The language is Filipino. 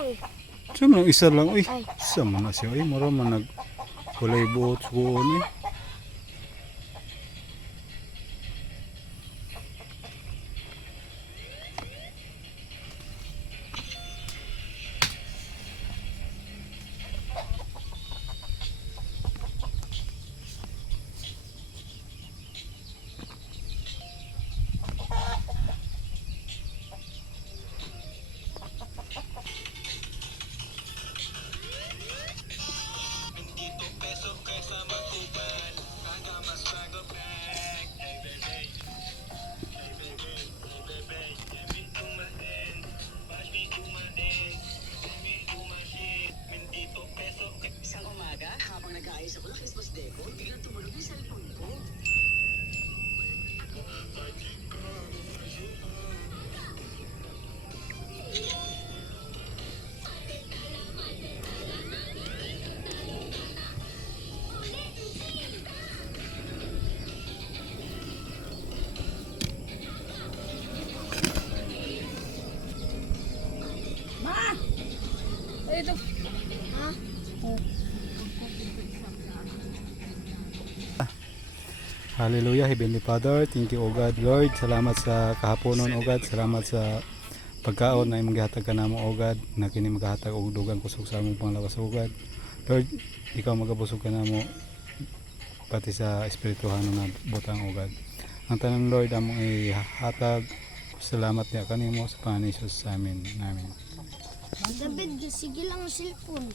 lang. Saan man isa lang? Uy, Ay. saan man na siya? Uy, mara man kulay buot suon eh. Isang umaga, habang nag-aayos ako ng Christmas decor, biglang tumunog yung cellphone ko. Hallelujah, Heavenly Father, thank you, O God, Lord. Salamat sa kahaponon, O God. Salamat sa pagkaon na imong gihatag kanamo, O God, na kini magahatag og dugang kusog sa among panglawas, O God. Lord, ikaw magabusog kanamo pati sa espirituhan na butang, O God. Ang tanang Lord among ihatag, salamat niya kanimo sa Panginoon Jesus sa amin. Amen. David, sige lang ang cellphone.